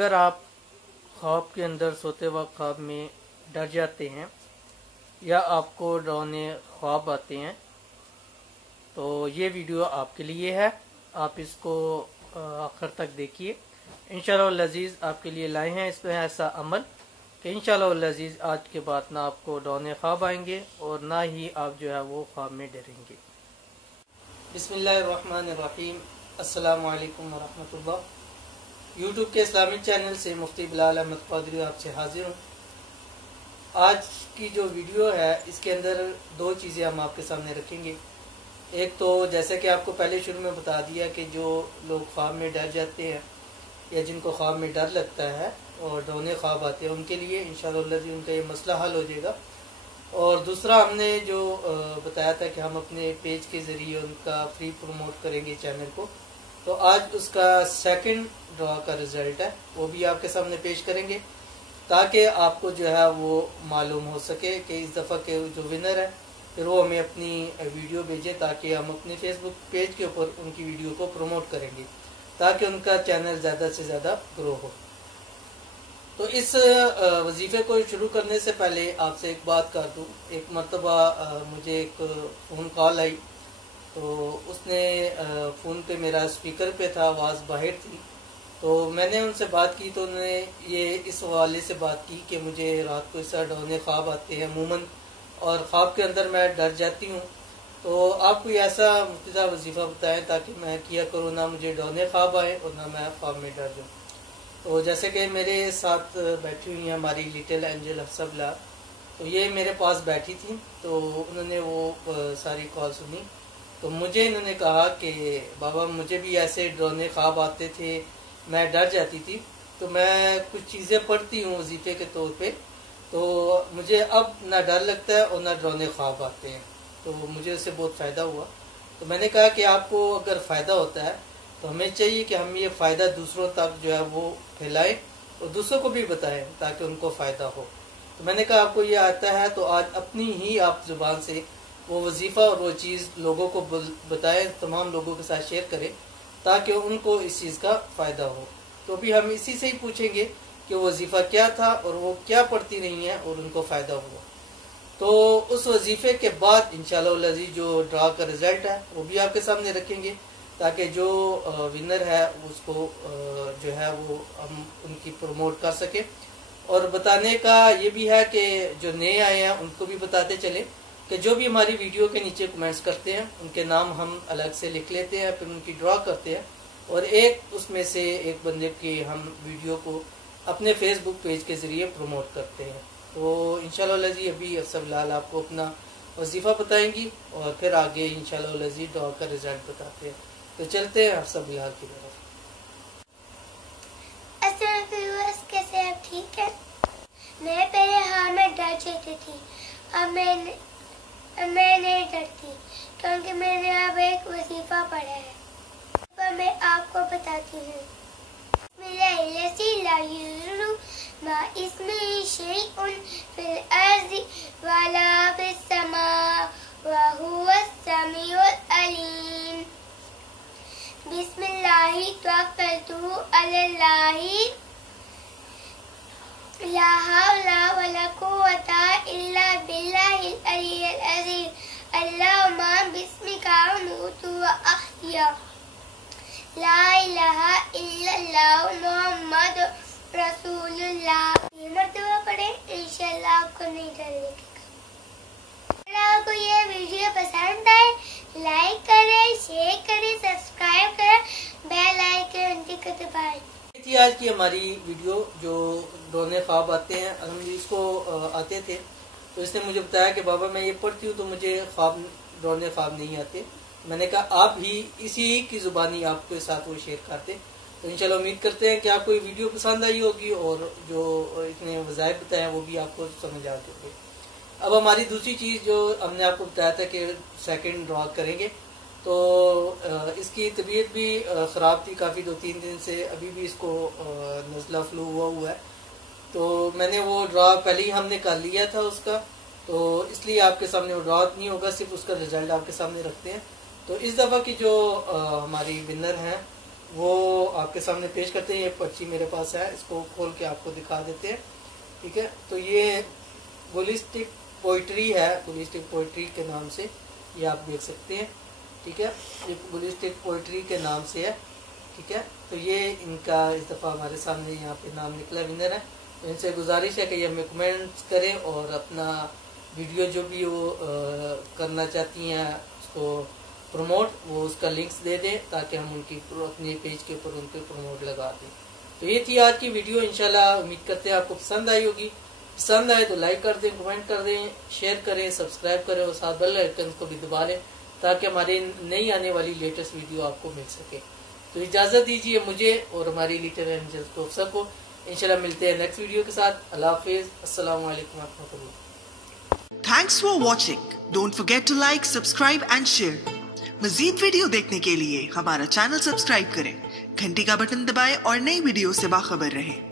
अगर आप ख्वाब के अंदर सोते वक्त ख्वाब में डर जाते हैं या आपको डरावने ख्वाब आते हैं तो ये वीडियो आपके लिए है। आप इसको आखिर तक देखिए। इंशाअल्लाह लजीज़ आपके लिए लाए हैं इसमें ऐसा अमल कि इंशाअल्लाह लजीज़ आज के बाद ना आपको डरावने ख्वाब आएंगे और ना ही आप जो है वो ख्वाब में डरेंगे। बिस्मिल्लाहिर्रहमानिर्रहीम। अस्सलामु अलैकुम वरहमतुल्लाह। यूट्यूब के इस्लामिक चैनल से मुफ्ती बिलाल अहमद क़ादरी आपसे हाजिर हूँ। आज की जो वीडियो है इसके अंदर दो चीज़ें हम आपके सामने रखेंगे। एक तो जैसे कि आपको पहले शुरू में बता दिया कि जो लोग ख्वाब में डर जाते हैं या जिनको ख्वाब में डर लगता है और डरावने ख्वाब आते हैं उनके लिए इंशाअल्लाह उनका ये मसला हल हो जाएगा। और दूसरा हमने जो बताया था कि हम अपने पेज के ज़रिए उनका फ्री प्रमोट करेंगे चैनल को, तो आज उसका सेकंड ड्रॉ का रिज़ल्ट है वो भी आपके सामने पेश करेंगे ताकि आपको जो है वो मालूम हो सके कि इस दफ़ा के जो विनर है फिर वो हमें अपनी वीडियो भेजें ताकि हम अपने फेसबुक पेज के ऊपर उनकी वीडियो को प्रमोट करेंगे ताकि उनका चैनल ज़्यादा से ज़्यादा ग्रो हो। तो इस वजीफ़े को शुरू करने से पहले आपसे एक बात कर दूँ। एक मरतबा मुझे एक फ़ोन कॉल आई तो उसने फ़ोन पे मेरा स्पीकर पे था, आवाज़ बाहर थी, तो मैंने उनसे बात की तो उन्होंने ये इस हवाले से बात की कि मुझे रात को इस तरह डरावने ख्वाब आते हैं अमूमन और ख्वाब के अंदर मैं डर जाती हूँ, तो आप कोई ऐसा मुफ्ती साहब वजीफ़ा बताएं ताकि मैं किया करूँ, ना मुझे डरावने ख्वाब आए और ना मैं ख्वाब में डर जाऊँ। तो जैसे कि मेरे साथ बैठी हुई हैं हमारी लिटिल एंजल हफ्सबला, तो ये मेरे पास बैठी थी तो उन्होंने वो सारी कॉल सुनी तो मुझे इन्होंने कहा कि बाबा मुझे भी ऐसे डरावने ख्वाब आते थे, मैं डर जाती थी, तो मैं कुछ चीज़ें पढ़ती हूँ वजीफ़े के तौर पे, तो मुझे अब ना डर लगता है और ना डरावने ख्वाब आते हैं, तो मुझे उससे बहुत फ़ायदा हुआ। तो मैंने कहा कि आपको अगर फ़ायदा होता है तो हमें चाहिए कि हम ये फ़ायदा दूसरों तक जो है वो फैलाएं और दूसरों को भी बताएं ताकि उनको फ़ायदा हो। तो मैंने कहा आपको ये आता है तो आज अपनी ही आप ज़ुबान से वो वजीफ़ा और वो चीज़ लोगों को बताएं, तमाम लोगों के साथ शेयर करें ताकि उनको इस चीज़ का फ़ायदा हो। तो भी हम इसी से ही पूछेंगे कि वो वजीफ़ा क्या था और वो क्या पढ़ती नहीं है और उनको फ़ायदा हुआ। तो उस वजीफ़े के बाद इंशाअल्लाह जो ड्रा का रिज़ल्ट है वो भी आपके सामने रखेंगे ताकि जो विनर है उसको जो है वो हम उनकी प्रमोट कर सकें। और बताने का ये भी है कि जो नए आए हैं उनको भी बताते चले कि जो भी हमारी वीडियो के नीचे कमेंट्स करते हैं उनके नाम हम अलग से लिख लेते हैं, फिर उनकी ड्रॉ करते हैं और एक उसमें से एक बंदे की हम वीडियो को अपने फेसबुक पेज के ज़रिए प्रमोट करते हैं। तो इंशाअल्लाह जी अभी अफसलाल आपको अपना वजीफ़ा बताएंगी और फिर आगे इंशाअल्लाह जी ड्रॉ का रिज़ल्ट बताते हैं। तो चलते हैं अफसलाल की तरफ। कैसे आप ठीक है? मैं पहले हाँ मैं डर जाती थी, अब मैं नहीं डरती क्योंकि मैंने अब एक वजीफा पढ़ा है, तो मैं आपको बताती हूँ। बिस्मिल्लाहि तवक्कलतु अलल्लाहि ला हौला वला कुव्वता इल्ला बिल्लाहिल अलिय्यिल अज़ीम। अल्लाहुम्मा बिस्मिका अमूतु व अहया। ला इलाहा इल्लल्लाह मुहम्मदुर रसूलुल्लाह। ये मर्तबा पढ़े इंशाअल्लाह आपको नहीं डर लगेगा। अगर आपको ये वीडियो पसंद आए लाइक करें, शेयर करें, सब्सक्राइब करें, बेल आइकन को दबाएं। थी आज की हमारी वीडियो जो डरावने ख्वाब आते हैं। हम इसको आते थे तो इसने मुझे बताया कि बाबा मैं ये पढ़ती हूँ तो मुझे डरावने ख्वाब नहीं आते। मैंने कहा आप भी इसी की ज़ुबानी आपके साथ वो शेयर करते। तो इंशाल्लाह उम्मीद करते हैं कि आपको ये वीडियो पसंद आई होगी और जो इसने वज़ाइफ बताए हैं वो भी आपको समझ आ होंगे। अब हमारी दूसरी चीज़ जो हमने आपको बताया था कि सेकंड ड्रॉ करेंगे, तो इसकी तबीयत भी ख़राब थी काफ़ी, 2-3 दिन से अभी भी इसको नज़ला फ्लू हुआ है। तो मैंने वो ड्रॉ पहले ही हमने कर लिया था उसका, तो इसलिए आपके सामने वो ड्रॉ नहीं होगा, सिर्फ उसका रिज़ल्ट आपके सामने रखते हैं। तो इस दफ़ा की जो हमारी विनर हैं वो आपके सामने पेश करते हैं। ये पर्ची मेरे पास है, इसको खोल के आपको दिखा देते हैं। ठीक है, तो ये गुलिस्टिक पोइट्री है, गुलिस्टिक पोइट्री के नाम से ये आप देख सकते हैं। ठीक है, ये गुलिस्टिक पोइट्री के नाम से है। ठीक है, तो ये इनका इस दफ़ा हमारे सामने यहाँ पे नाम निकला विनर है। तो इनसे गुजारिश है कि ये हमें कमेंट्स करें और अपना वीडियो जो भी वो करना चाहती हैं उसको प्रमोट, वो उसका लिंक्स दे दें ताकि हम उनकी अपने पेज के ऊपर उनके प्रमोट लगा दें। तो ये थी आज की वीडियो। इंशाल्लाह उम्मीद करते हैं आपको पसंद आई होगी। पसंद आए तो लाइक कर दें, कमेंट कर दें, शेयर करें, सब्सक्राइब करें और साथ बेल आइकन को भी दबा लें ताकि हमारी नई आने वाली लेटेस्ट वीडियो आपको मिल सके। तो इजाज़त दीजिए मुझे और हमारी लिटिल एंजल्स को सबको। इंशाल्लाह मिलते हैं नेक्स्ट वीडियो के साथ। अल्लाह हाफिज़, अस्सलाम वालेकुम रहमतुल्लाह। Thanks for watching. Don't forget to like, subscribe and share. मजीद वीडियो देखने के लिए हमारा चैनल सब्सक्राइब करें, घंटी का बटन दबाएं और नई वीडियो से बाखबर रहें।